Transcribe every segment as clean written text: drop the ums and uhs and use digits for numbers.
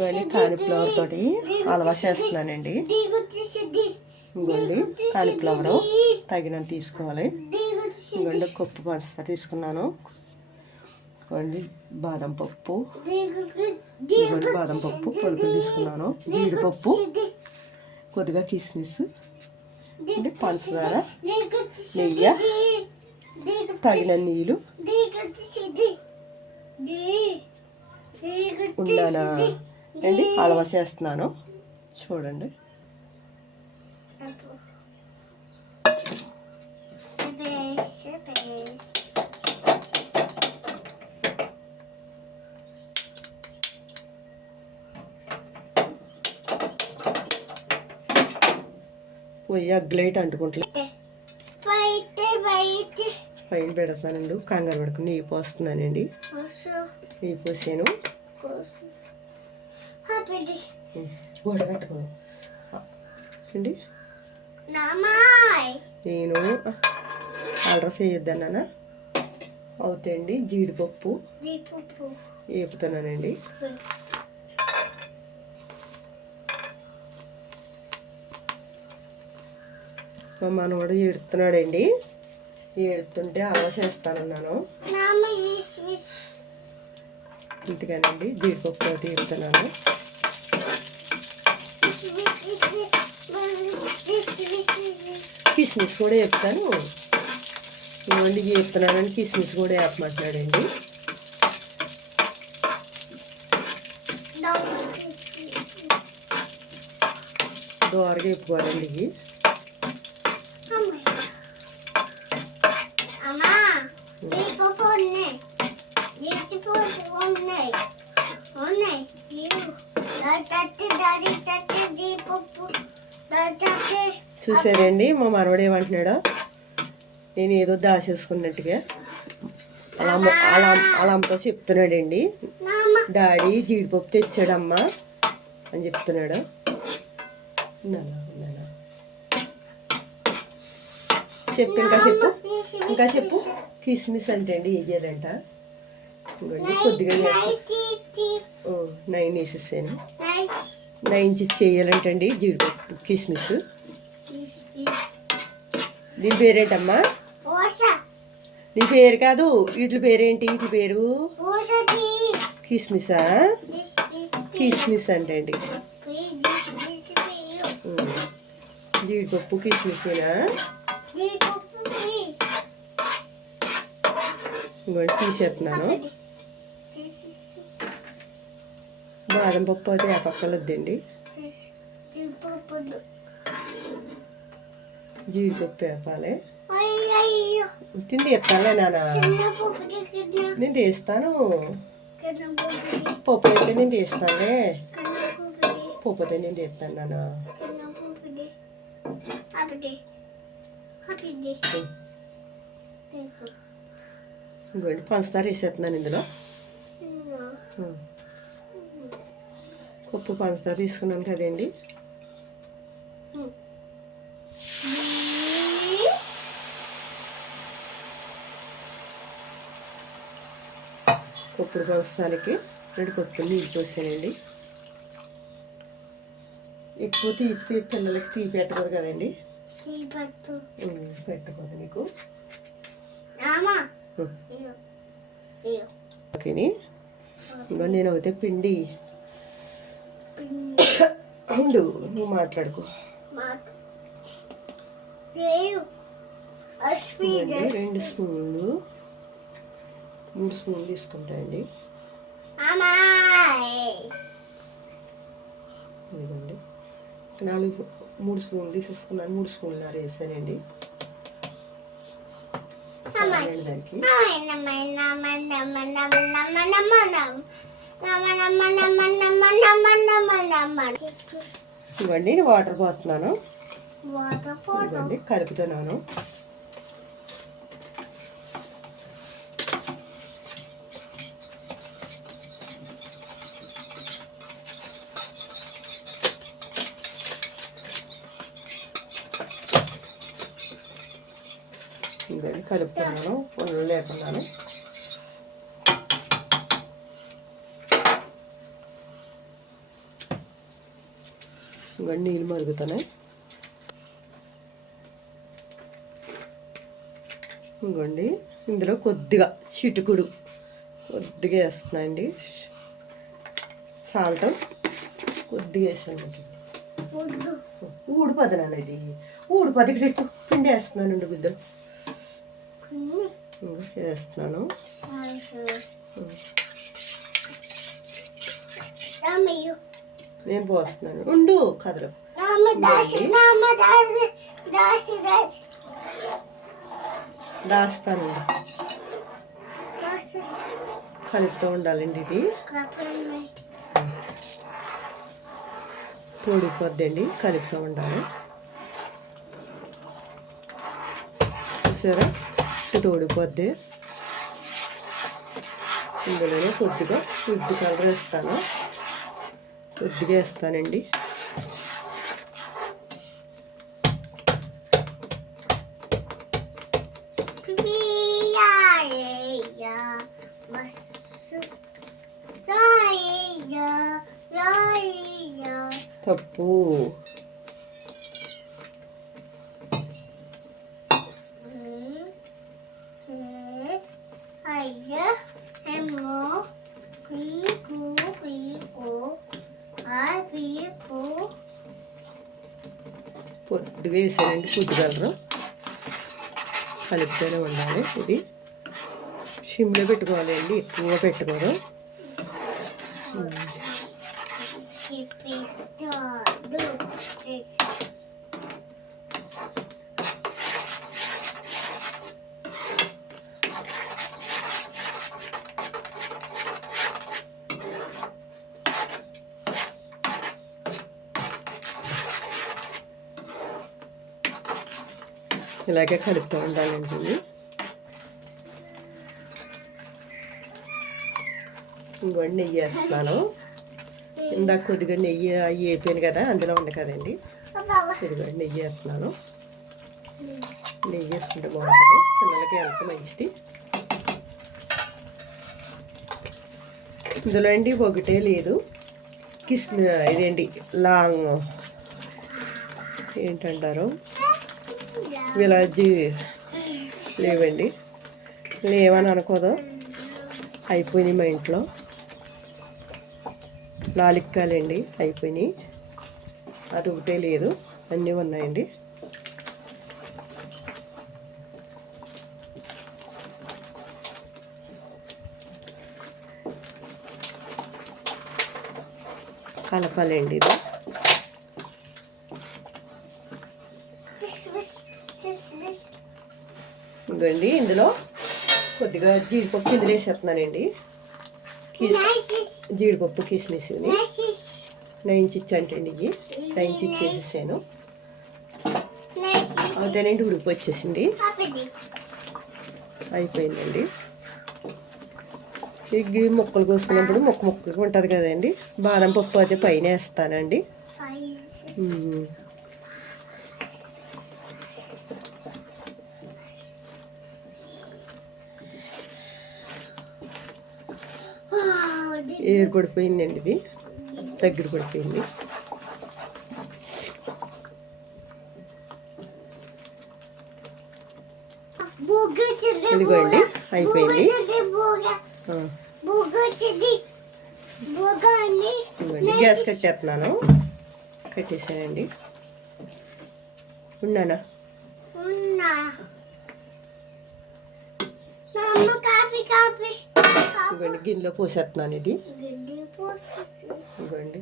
ఇవన్నీ కాలీఫ్లవర్ తోటి హల్వా చేస్తున్నానండి. ఇంకోండి కాలీఫ్లవర్ తగినంత తీసుకోవాలి. ఇంకోండి కప్పు పంచదార తీసుకున్నాను. ఇంకోండి బాదం పప్పు, ఇంకోండి బాదం పప్పు పలుకులు తీసుకున్నాను. జీడిపప్పు, కొద్దిగా కిస్మిస్, పంచదార, నెయ్యి, తగిన నీళ్ళు ఉన్నానా అండి. హల్వా చేస్తున్నాను చూడండి. పొయ్యి అగ్గులైట్ అంటుకుంటలే పైన పెడతానండి. కంగారు పడుకుని నెయ్యి పోస్తున్నానండి. నెయ్యి పోసాను. గోడ కట్టుకో అండి. నేను ఆర్డర్ చేయొద్దన్నా అవుతాయండి. జీడిపప్పు వేపుతున్నానండి. మా మనవాడు ఏడుతున్నాడండి. ఏడుతుంటే అలా చేస్తానన్నాను. ఇంతగానండి జీడిపప్పు తోటి వేపుతున్నాను. కిస్మిస్ కూడా వేపుతాను. ఇవ్వండి వేపుతున్నానని కిస్మిస్ కూడా వేపమంటున్నాడండి. దోరగా వేపుకోవాలండి. ఇవి చూసారండి మా మనవడు ఏమంటున్నాడో. నేను ఏదో దాచేసుకున్నట్టుగా అలా చెప్తున్నాడండి. డాడీ జీడిపప్పు తెచ్చాడమ్మా అని చెప్తున్నాడు. చెప్పు ఇంకా చెప్పు. కిస్మిస్ అంటే అండి వేయాలంట. కొద్దిగా 9 వేసేసాను. 9 చేయాలంటండి జీడిపప్పు కిస్మిస్. దీని పేరేంటమ్మా? దీని పేరు కాదు, వీటి పేరేంటి? వీటి పేరు కిస్మిసా? కిస్మిస్ అంటే అండి జీడిపప్పు కిస్మిసేనా? ఇంకోటి తీసేస్తున్నాను. బాదం పప్పు అయితే ఆ పక్కన వద్దండి. జీడిపప్పు వేపాలి. తిండి ఎత్తాలే నాన్న. నేను తీస్తాను. పప్పు అయితే నేను తీస్తానులే. పప్పు అయితే నేను తీస్తాను నాన్న. ఇంకోండి పంచదార వేసేస్తున్నాను ఇందులో. కప్పు పంచదార తీసుకున్నాను కదండి. కప్పుడు పంచదారకి 2 కప్పులు నీళ్ళు పోసానండి. ఎక్కువ తీపి పిల్లలకి తీపి పెట్టకూడదు కదండి. పెట్టకూడదు నీకు. ఓకేని. ఇంకా నేను అయితే పిండి ఉండు, నువ్వు మాట్లాడుకో. 2 స్పూన్లు 3 స్పూన్లు తీసుకుంటాయండి. ఇదండి 3 స్పూన్లు తీసేసుకున్నాను. 3 స్పూన్లు వేసానండి. దానికి ఇవ్వండి నేను వాటర్ పోతున్నాను. ఇవ్వండి కలుపుతున్నాను. ఇవన్నీ కలుపుతున్నాను పొల్లు లేకున్నాను. ఇంకోండి నీళ్ళు మరుగుతున్నాయి. ఇంకోండి ఇందులో కొద్దిగా చిటుకుడు కొద్దిగా వేస్తున్నాయండి. సాల్ట్ కొద్దిగా వేసాను. ఊడిపోదు నాన్న, ఇది ఊడిపోది. చెట్టు పిండి వేస్తున్నాను బిద్దలు వేస్తున్నాను. నేను పోస్తున్నాను. ఉండు కదలు. దాస్తాను, కలుపుతూ ఉండాలండి. ఇది తోడిపోద్దండి, కలుపుతూ ఉండాలి. చూసారా, తోడిపోద్ది. ఇందులోనే కొద్దిగా ఫుడ్ కలర్ వేస్తాను, కొద్దిగా వేస్తానండి. తప్పు. పొద్దుగా వేసానండి ఫుడ్ కలరు. కలుపుతూనే ఉండాలి. ఇది సిమ్లో పెట్టుకోవాలండి, ఎక్కువగా పెట్టుకోరు. ఇలాగే కలుపుతూ ఉండాలండి. ఇంకోండి నెయ్యి వేస్తున్నాను. ఇందాక కొద్దిగా నెయ్యి వేపాను కదా, అందులో ఉంది కదండి. ఇదిగోండి నెయ్యి వేస్తున్నాను. నెయ్యి వేసుకుంటే బాగుంటుంది, పిల్లలకి హెల్త్ మంచిది. ఇందులో అండి ఒకటే లేదు, ఇదేంటి లాంగ్ ఏంటంటారు, విలాజీ లేవండి. లేవని అనుకోదు, అయిపోయినాయి మా ఇంట్లో. లాలిక్కాలండి అయిపోయినాయి, అది ఒకటే లేదు, అన్నీ ఉన్నాయండి. కలపాలండి ఇది. ఇదండి ఇందులో కొద్దిగా జీడిపప్పు ఇందులో వేసేస్తున్నానండి. జీడిపప్పు కిస్మిస్ నైన్చిచ్ అంటండి, ఇవి నైన్చిచ్ వేసేసాను. అదేనండి ఉడికి వచ్చేసింది, అయిపోయిందండి. ఇవి ముక్కలు కోసుకున్నప్పుడు ముక్కగా ఉంటుంది కదండి, బాదం పప్పు అయితే పైన వేస్తానండి. ఏరు పడిపోయిందండి, ఇది దగ్గర పడిపోయింది. ఇదిగోండి అయిపోయింది. ఇదిగోండి గ్యాస్ కట్టేస్తున్నాను, కట్టేసానండి. ఉన్నానా, ఇదిగోండి గిన్నెలో పోసేస్తున్నాను. ఇది ఇదిగోండి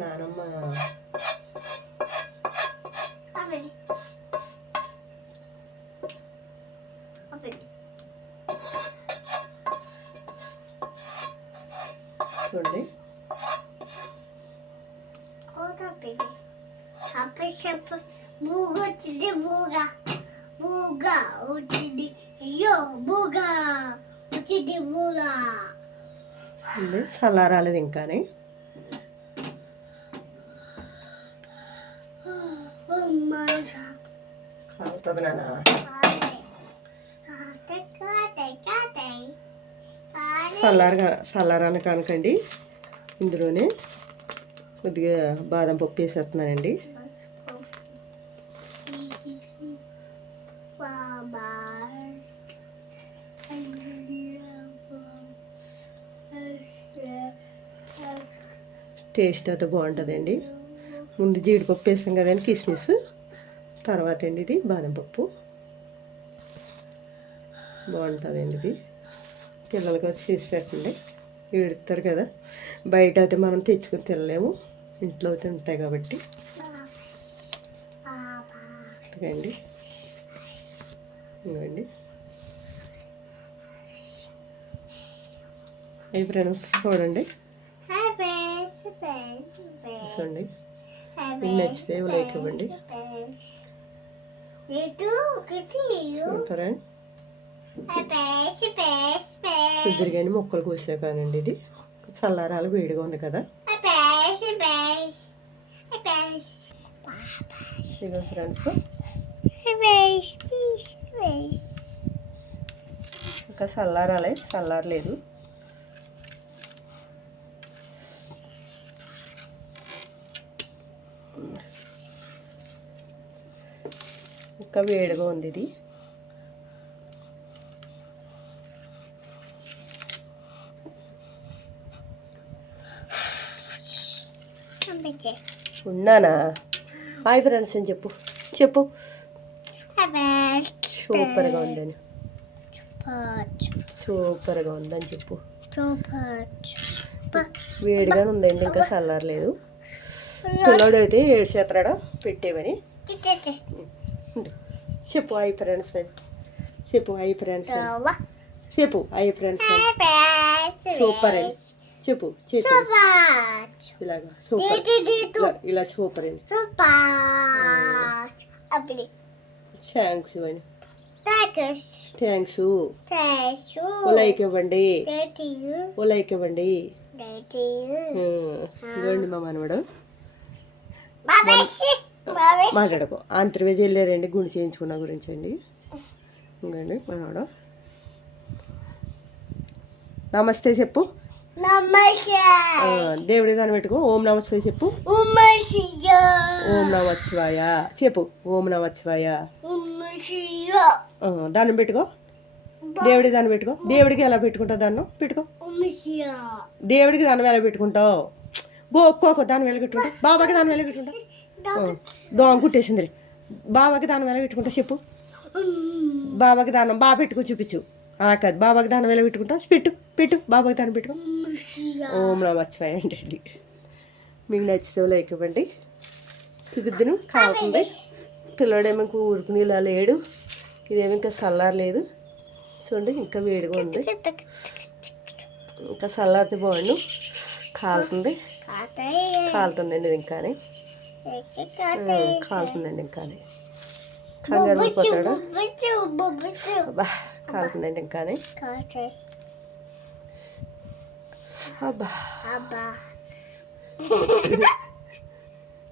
నానమ్మ చూడండి. చల్లారాలేదు ఇంకానే. అవుతుంది నాన్న. చల్లారనకానకండి ఇందులోనే కొద్దిగా బాదం పప్పు వేసేస్తున్నానండి. టేస్ట్ అయితే బాగుంటుందండి. ముందు జీడిపప్పు వేసాం కదండి, కిస్మిస్, తర్వాత అండి ఇది బాదం పప్పు. బాగుంటుందండి ఇది. పిల్లలకి వచ్చి చేసి పెట్టండి, ఏడుస్తారు కదా. బయట అయితే మనం తెచ్చుకొని తినలేము, ఇంట్లో అయితే ఉంటాయి కాబట్టి. అండి ఇవ్వండి. అవి ఫ్రెండ్స్ చూడండి, చూడండి. మీకు నచ్చితే లైక్ ఇవ్వండి. చూడతారా? కుదిరిగాని ముక్కలు కోసాకానండి. ఇది చల్లారాలు వేడిగా ఉంది కదా. ఇదిగో ఫ్రెండ్స్, ఇంకా చల్లారలేదు. ఇంకా వేడిగా ఉంది ఇది. ఉన్నానా? హాయ్ ఫ్రెండ్స్ అని చెప్పు. సూపర్గా ఉందని, సూపర్గా ఉందని చెప్పు. వేడిగానే ఉందండి, ఇంకా చల్లారలేదు. పిల్లోడు అయితే ఏడు చేస్తాడా పెట్టేవని చెప్పు. హాయ్ ఫ్రెండ్స్ అని చెప్పు. హాయ్ ఫ్రెండ్స్ చెప్పు. హాయ్ ఫ్రెండ్స్ సూపర్ అని చెప్పు. ఇలాగా సూపర్, ఇలా సూపర్ అని. థ్యాంక్స్ అని. థ్యాంక్స్. లైక్ ఇవ్వండి, లైక్ ఇవ్వండి. ఇవ్వండి. మా మనవడు మాట్లాడకు. ఆంధ్రవేజ్ వెళ్ళారండి గుండు చేయించుకున్న గురించి అండి. ఇంకండి మనవడు నమస్తే చెప్పు. దేవుడి దాన్ని పెట్టుకో. ఓం నమస్తే చెప్పు. ఓం నమశివాయ చెప్పు. ఓం నమశివాయ దాన్ని పెట్టుకో. దేవుడి దాన్ని పెట్టుకో. దేవుడికి ఎలా పెట్టుకుంటావు? దాన్ని పెట్టుకో. దేవుడికి దాన్ని ఎలా పెట్టుకుంటావు? ఒక్కొక్క దాన్ని ఎలా పెట్టుకుంటావు? బాబాకి దాన్ని ఎలా పెట్టుకుంటావు? దోమ కుట్టేసింది. బాబాకి దాన్ని ఎలా పెట్టుకుంటావు చెప్పు. బాబాకి దానం బాగా పెట్టుకో, చూపించు. అలా కాదు, బాబాకి దానం ఎలా పెట్టుకుంటావు? పెట్టు బాబాకి దాన్ని పెట్టుకో. ఓం నమశివాయ అండి. మీకు నచ్చితే లైక్ ఇవ్వండి. సుబిద్దును కావుతుంది. పిల్లడేమో ఊరుకుని ఇలా లేడు. ఇదేమో ఇంకా చల్లారలేదు. చూడండి, ఇంకా వేడిగా ఉంది. ఇంకా చల్లారితే బాగుండు. కాలుతుందండి ఇది. ఇంకానే కాలుతుందండి. ఇంకానే కంగారు పడిపోతాడు. కాలుతుందండి. ఇంకానే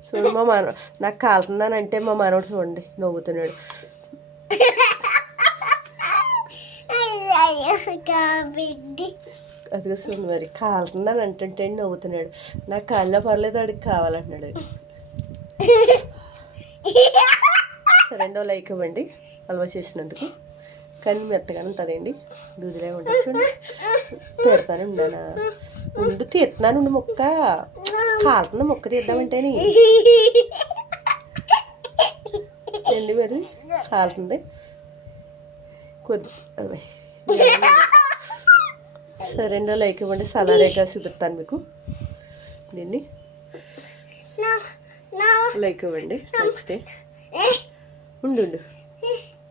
చూడు మా నాకు కాలుతుందని అంటే మా మనవడు చూడండి నవ్వుతున్నాడు. అదిగా చూడండి, మరి కాలుతుందని అంటుంటే నవ్వుతున్నాడు. నాకు కాళ్ళ పర్లేదు, అడిగి కావాలంటున్నాడు. రెండో లైక్ ఇవ్వండి హల్వా చేసినందుకు. కానీ మెత్తగానే ఉంటుందండి, దూదిలే ఉంటుంది. చూడండి, పెడతానే ఉండానా? ముందు తీస్తున్నాను ఉండి మొక్క కాలుతుంది. మొక్క తీద్దామంటేనే అండి మరి కాలుతుంది కొద్ది. సరే, రెండో లైక్ ఇవ్వండి. సలాడేగా చూపిస్తాను మీకు. దీన్ని లైక్ ఇవ్వండి. నచ్చితే ఉండు.